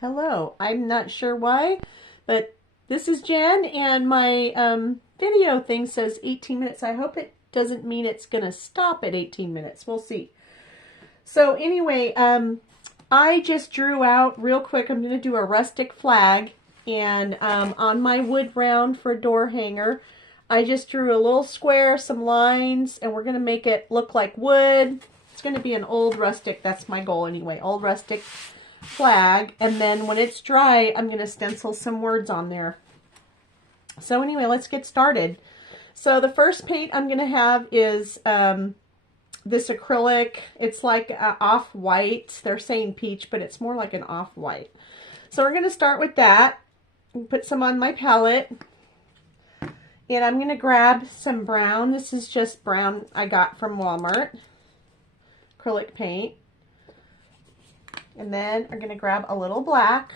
Hello. I'm not sure why, but this is Jen, and my video thing says 18 minutes. I hope it doesn't mean it's going to stop at 18 minutes. We'll see. So anyway, I just drew out real quick. I'm going to do a rustic flag, and on my wood round for a door hanger, I just drew a little square, some lines, and we're going to make it look like wood. It's going to be an old rustic. That's my goal anyway. Old rustic flag, and then when it's dry, I'm going to stencil some words on there. So anyway, let's get started. So the first paint I'm going to have is this acrylic. It's like off-white. They're saying peach, but it's more like an off-white. So we're going to start with that and put some on my palette. And I'm going to grab some brown. This is just brown I got from Walmart. Acrylic paint. And then I'm going to grab a little black.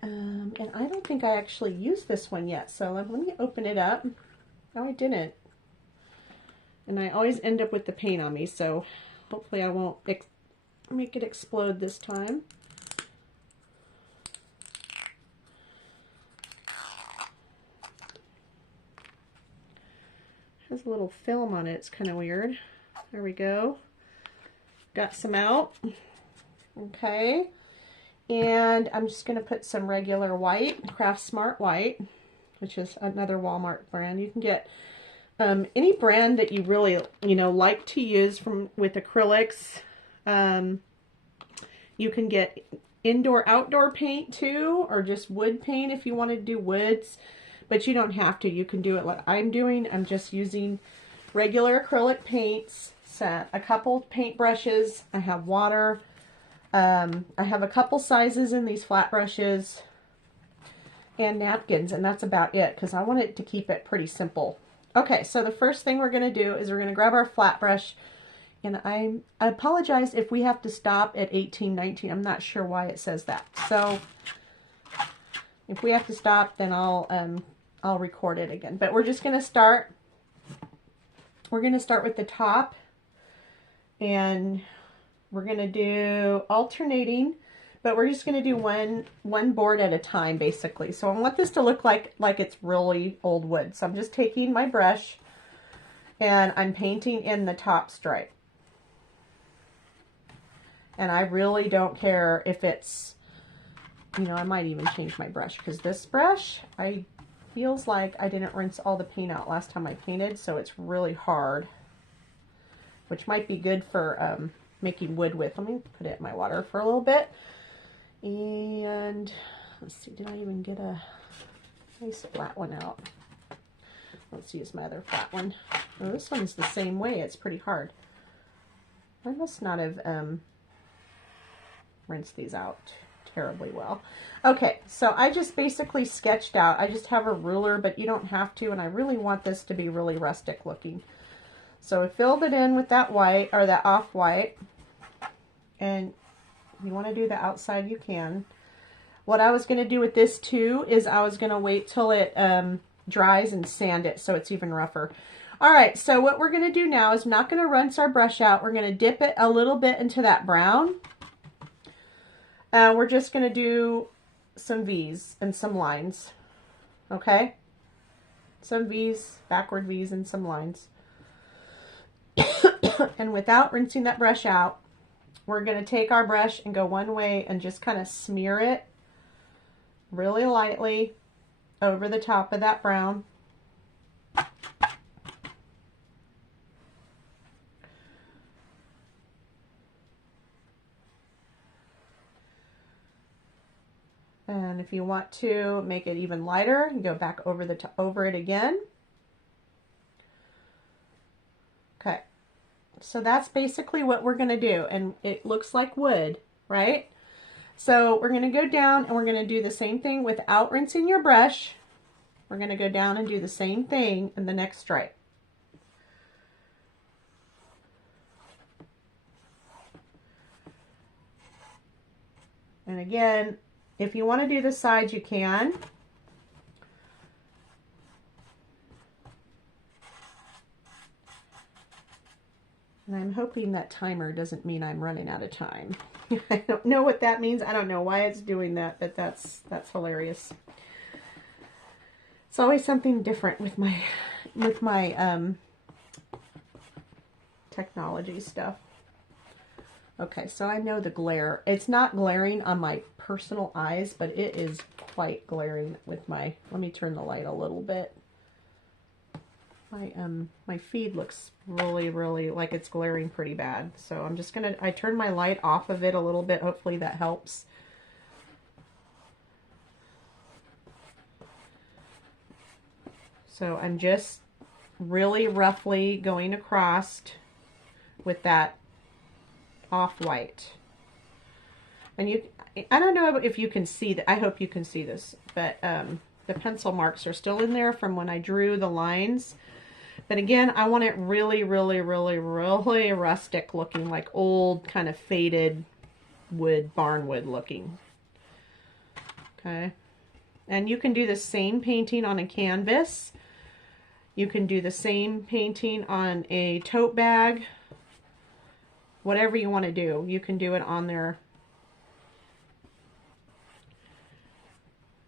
And I don't think I actually used this one yet. So let me open it up. No, I didn't. And I always end up with the paint on me. So hopefully I won't make it explode this time. It has a little film on it. It's kind of weird. There we go. Got some out. Okay. And I'm just going to put some regular white, Craft Smart White, which is another Walmart brand. You can get any brand that you really, like to use with acrylics. You can get indoor-outdoor paint too, or just wood paint if you want to do woods. But you don't have to. You can do it like I'm doing. I'm just using regular acrylic paints, a couple paint brushes. I have water. I have a couple sizes in these flat brushes and napkins, and that's about it because I want it to keep it pretty simple. Okay, so the first thing we're going to do is we're going to grab our flat brush, and I apologize if we have to stop at 18, 19. I'm not sure why it says that. So if we have to stop, then I'll record it again. But we're just going to start. We're going to start with the top, and we're going to do alternating, but we're just going to do one board at a time, basically. So I want this to look like it's really old wood. So I'm just taking my brush, and I'm painting in the top stripe. And I really don't care if it's, I might even change my brush, because this brush, feels like I didn't rinse all the paint out last time I painted, so it's really hard, which might be good for making wood with. Let me put it in my water for a little bit. And let's see, did I even get a nice flat one out? Let's use my other flat one. Oh, this one's the same way. It's pretty hard. I must not have rinsed these out terribly well. Okay, so I just basically sketched out. I just have a ruler, but you don't have to, and I really want this to be really rustic looking. So I filled it in with that white, or that off-white, and if you want to do the outside, you can. What I was going to do with this too is I was going to wait till it dries and sand it so it's even rougher. All right, so what we're going to do now is I'm not going to rinse our brush out. We're going to dip it a little bit into that brown. We're just going to do some V's and some lines, okay? Some V's, backward V's, and some lines. And without rinsing that brush out, we're going to take our brush and go one way and just kind of smear it really lightly over the top of that brown. And if you want to make it even lighter, you go back over it again. Okay, so that's basically what we're going to do, and it looks like wood, right? So we're going to go down and we're going to do the same thing without rinsing your brush. We're going to go down and do the same thing in the next stripe. And again, if you want to do the sides, you can. And I'm hoping that timer doesn't mean I'm running out of time. I don't know what that means. I don't know why it's doing that, but that's hilarious. It's always something different with my technology stuff. Okay, so I know the glare. It's not glaring on my personal eyes, but it is quite glaring with my, let me turn the light a little bit. My feed looks really like it's glaring pretty bad. So I'm just gonna, I turned my light off of it a little bit. Hopefully that helps. So I'm just really roughly going across with that off-white. And you, I don't know if you can see that. I hope you can see this, but the pencil marks are still in there from when I drew the lines. But again, I want it really rustic looking, like old kind of faded wood, barn wood looking. Okay. And you can do the same painting on a canvas. You can do the same painting on a tote bag. Whatever you want to do, you can do it on there.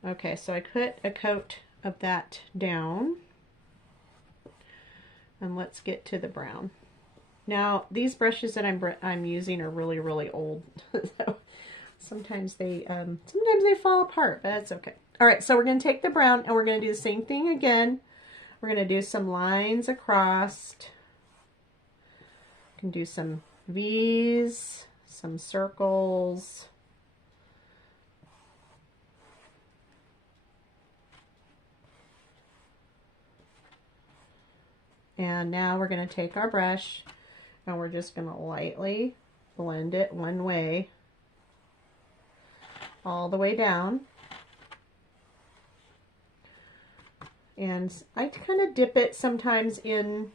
Okay, so I put a coat of that down. And let's get to the brown. Now, these brushes that I'm using are really old. So sometimes they fall apart, but that's okay. All right, so we're going to take the brown and we're going to do the same thing again. We're going to do some lines across. You can do some V's, some circles. And now we're going to take our brush and we're just going to lightly blend it one way all the way down. And I kind of dip it sometimes in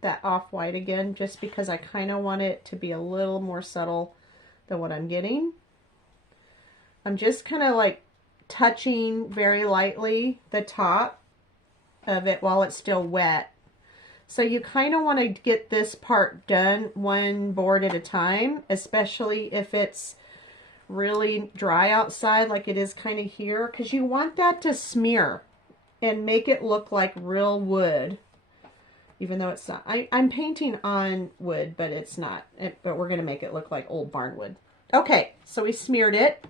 that off-white again, just because I kind of want it to be a little more subtle than what I'm getting. I'm just kind of like touching very lightly the top of it while it's still wet. So you kind of want to get this part done one board at a time, especially if it's really dry outside like it is kind of here, because you want that to smear and make it look like real wood, even though it's not. I'm painting on wood, but it's not. But we're going to make it look like old barn wood. Okay, so we smeared it.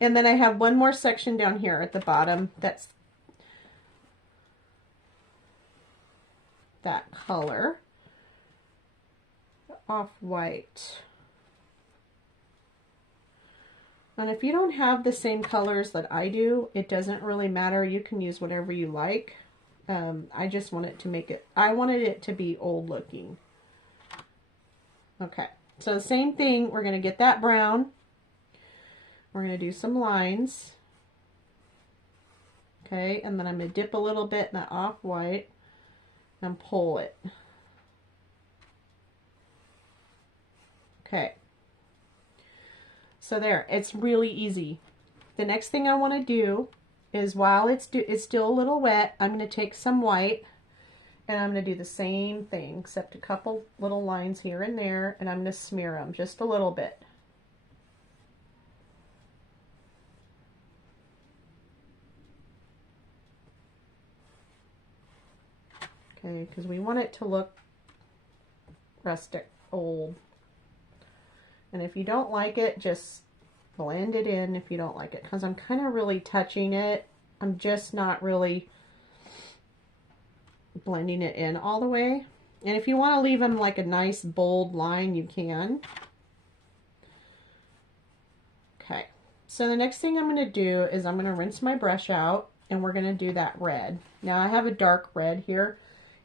And then I have one more section down here at the bottom that's that color, off-white. And if you don't have the same colors that I do, it doesn't really matter. You can use whatever you like. I just want it to make it, I wanted it to be old looking. Okay, so the same thing, we're going to get that brown. We're going to do some lines. Okay, and then I'm going to dip a little bit in that off-white and pull it. Okay. So there, it's really easy. The next thing I want to do is, while it's still a little wet, I'm going to take some white and I'm going to do the same thing, except a couple little lines here and there, and I'm going to smear them just a little bit. Okay, because we want it to look rustic, old. And if you don't like it, just blend it in if you don't like it, because I'm kind of really touching it. I'm just not really blending it in all the way. And if you want to leave them like a nice bold line, you can. Okay, so the next thing I'm going to do is I'm going to rinse my brush out and we're going to do that red. Now I have a dark red here,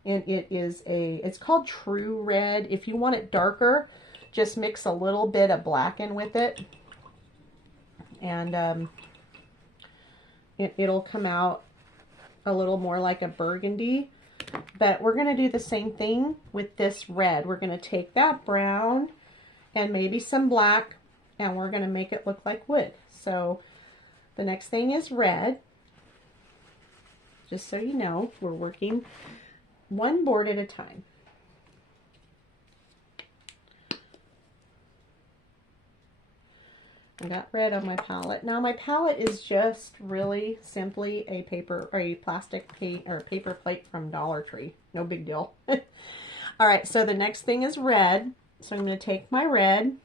and it's called True Red. If you want it darker, just mix a little bit of black in with it, and it'll come out a little more like a burgundy. But we're going to do the same thing with this red. We're going to take that brown and maybe some black, and we're going to make it look like wood. So the next thing is red. Just so you know, we're working one board at a time. I got red on my palette. Now my palette is just really simply a paper or a plastic paper plate from Dollar Tree. No big deal. All right, so the next thing is red. So I'm going to take my red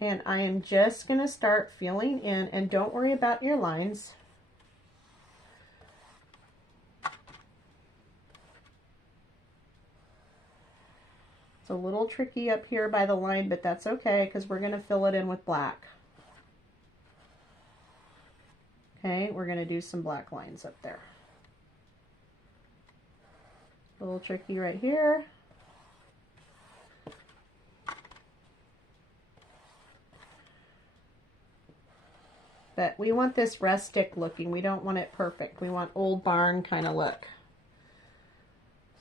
and I am just going to start filling in, and don't worry about your lines. It's a little tricky up here by the line, but that's okay because we're going to fill it in with black. Okay, we're going to do some black lines up there. A little tricky right here. But we want this rustic looking. We don't want it perfect. We want old barn kind of look.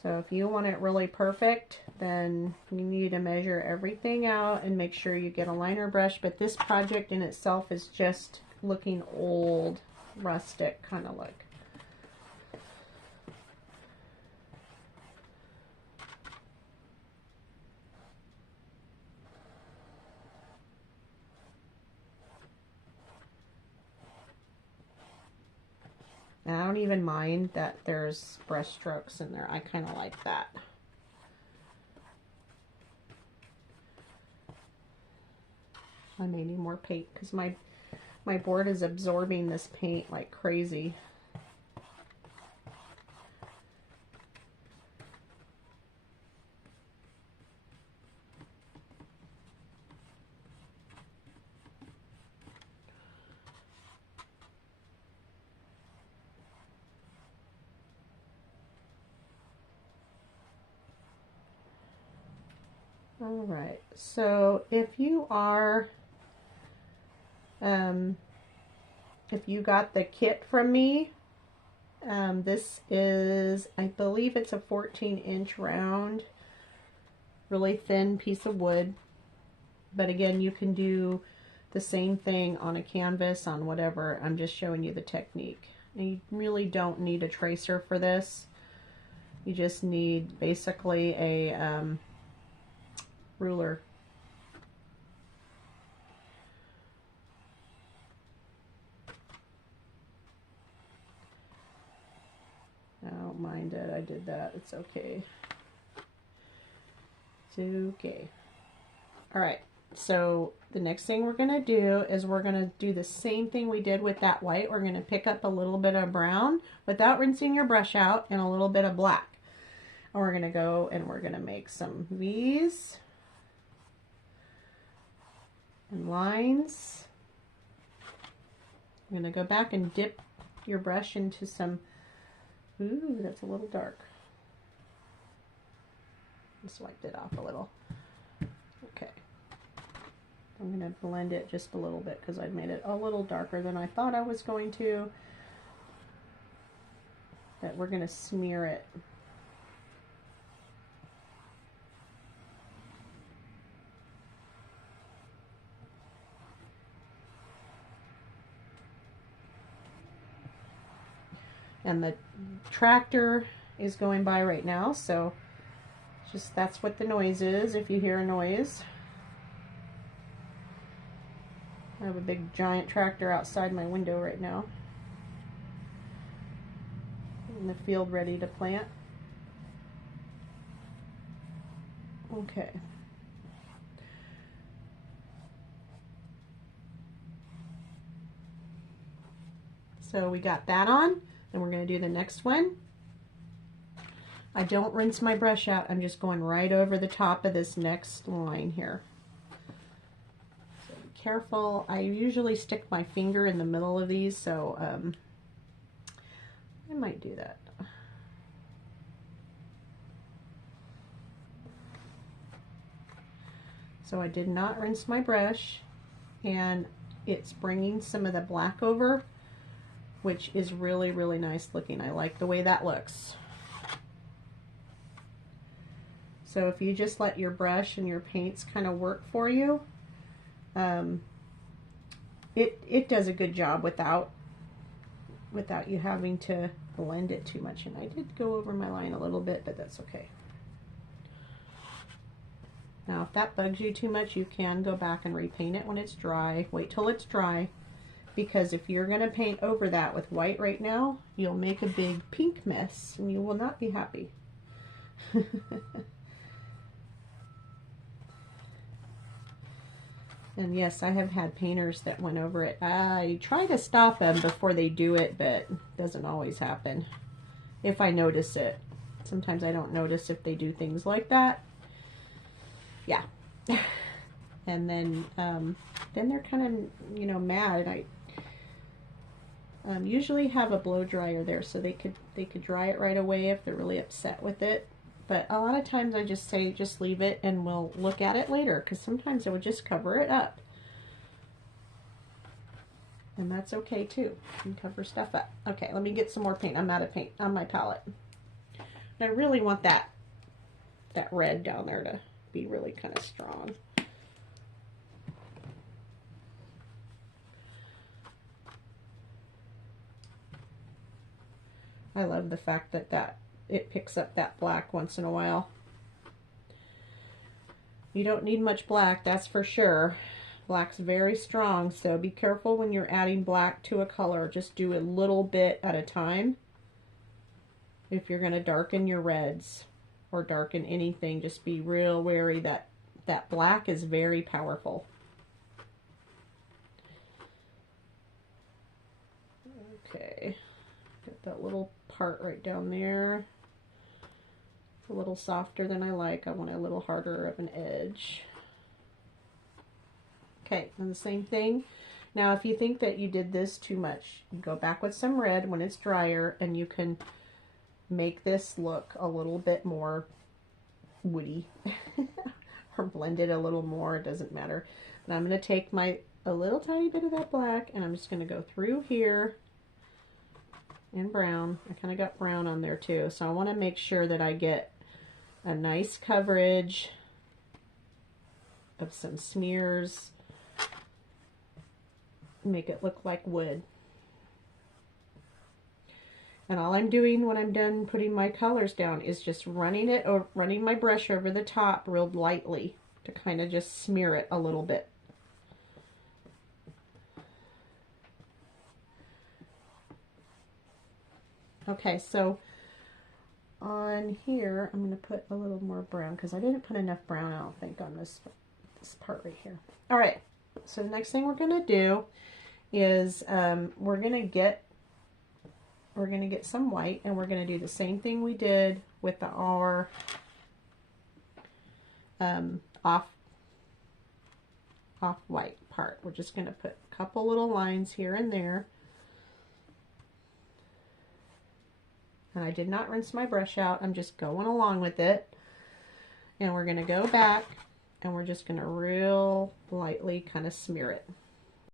So if you want it really perfect, then you need to measure everything out and make sure you get a liner brush. But this project in itself is just looking old, rustic kind of look. And I don't even mind that there's brush strokes in there. I kind of like that. I may need more paint because my board is absorbing this paint like crazy. All right, so if you are, if you got the kit from me, this is, I believe it's a 14-inch round, really thin piece of wood. But again, you can do the same thing on a canvas, on whatever. I'm just showing you the technique. And you really don't need a tracer for this. You just need basically a ruler. I don't mind it. I did that. It's okay. It's okay. All right. So the next thing we're going to do is we're going to do the same thing we did with that white. We're going to pick up a little bit of brown without rinsing your brush out and a little bit of black. And we're going to go and we're going to make some V's and lines. I'm going to go back and dip your brush into some, ooh, that's a little dark. Just wiped it off a little. Okay. I'm going to blend it just a little bit because I made it a little darker than I thought I was going to. But we're going to smear it. And the tractor is going by right now, so just that's what the noise is if you hear a noise. I have a big giant tractor outside my window right now in the field ready to plant. Okay. So we got that on, and we're going to do the next one. I don't rinse my brush out. I'm just going right over the top of this next line here. So be careful. I usually stick my finger in the middle of these, so I might do that. So I did not rinse my brush, and it's bringing some of the black over, which is really, really nice looking. I like the way that looks. So if you just let your brush and your paints kind of work for you, it does a good job without you having to blend it too much. And I did go over my line a little bit, but that's okay. Now, if that bugs you too much, you can go back and repaint it when it's dry. Wait till it's dry, because if you're going to paint over that with white right now, you'll make a big pink mess, and you will not be happy. And yes, I have had painters that went over it. I try to stop them before they do it, but it doesn't always happen. If I notice it. Sometimes I don't notice if they do things like that. Yeah. And then they're kind of, you know, mad. I usually have a blow dryer there, so they could dry it right away if they're really upset with it. But a lot of times I just say, just leave it and we'll look at it later, because sometimes I would just cover it up. And that's okay too. You can cover stuff up. Okay, let me get some more paint. I'm out of paint on my palette. And I really want that red down there to be really kind of strong. I love the fact that it picks up that black once in a while. You don't need much black, that's for sure. Black's very strong, so be careful when you're adding black to a color. Just do a little bit at a time. If you're going to darken your reds or darken anything, just be real wary that that black is very powerful. Okay, get that little part right down there. A little softer than I like. I want a little harder of an edge. Okay, and the same thing. Now, if you think that you did this too much, you go back with some red when it's drier, and you can make this look a little bit more woody or blend it a little more. It doesn't matter. And I'm going to take a little tiny bit of that black, and I'm just going to go through here in brown. I kind of got brown on there too, so I want to make sure that I get a nice coverage of some smears. Make it look like wood. And all I'm doing when I'm done putting my colors down is just running my brush over the top real lightly to kind of just smear it a little bit. Okay, so on here, I'm going to put a little more brown because I didn't put enough brown, I don't think, on this part right here. All right, so the next thing we're going to do is we're going to get some white, and we're going to do the same thing we did with our off-white part. We're just going to put a couple little lines here and there. And I did not rinse my brush out. I'm just going along with it. And we're going to go back, and we're just going to real lightly kind of smear it.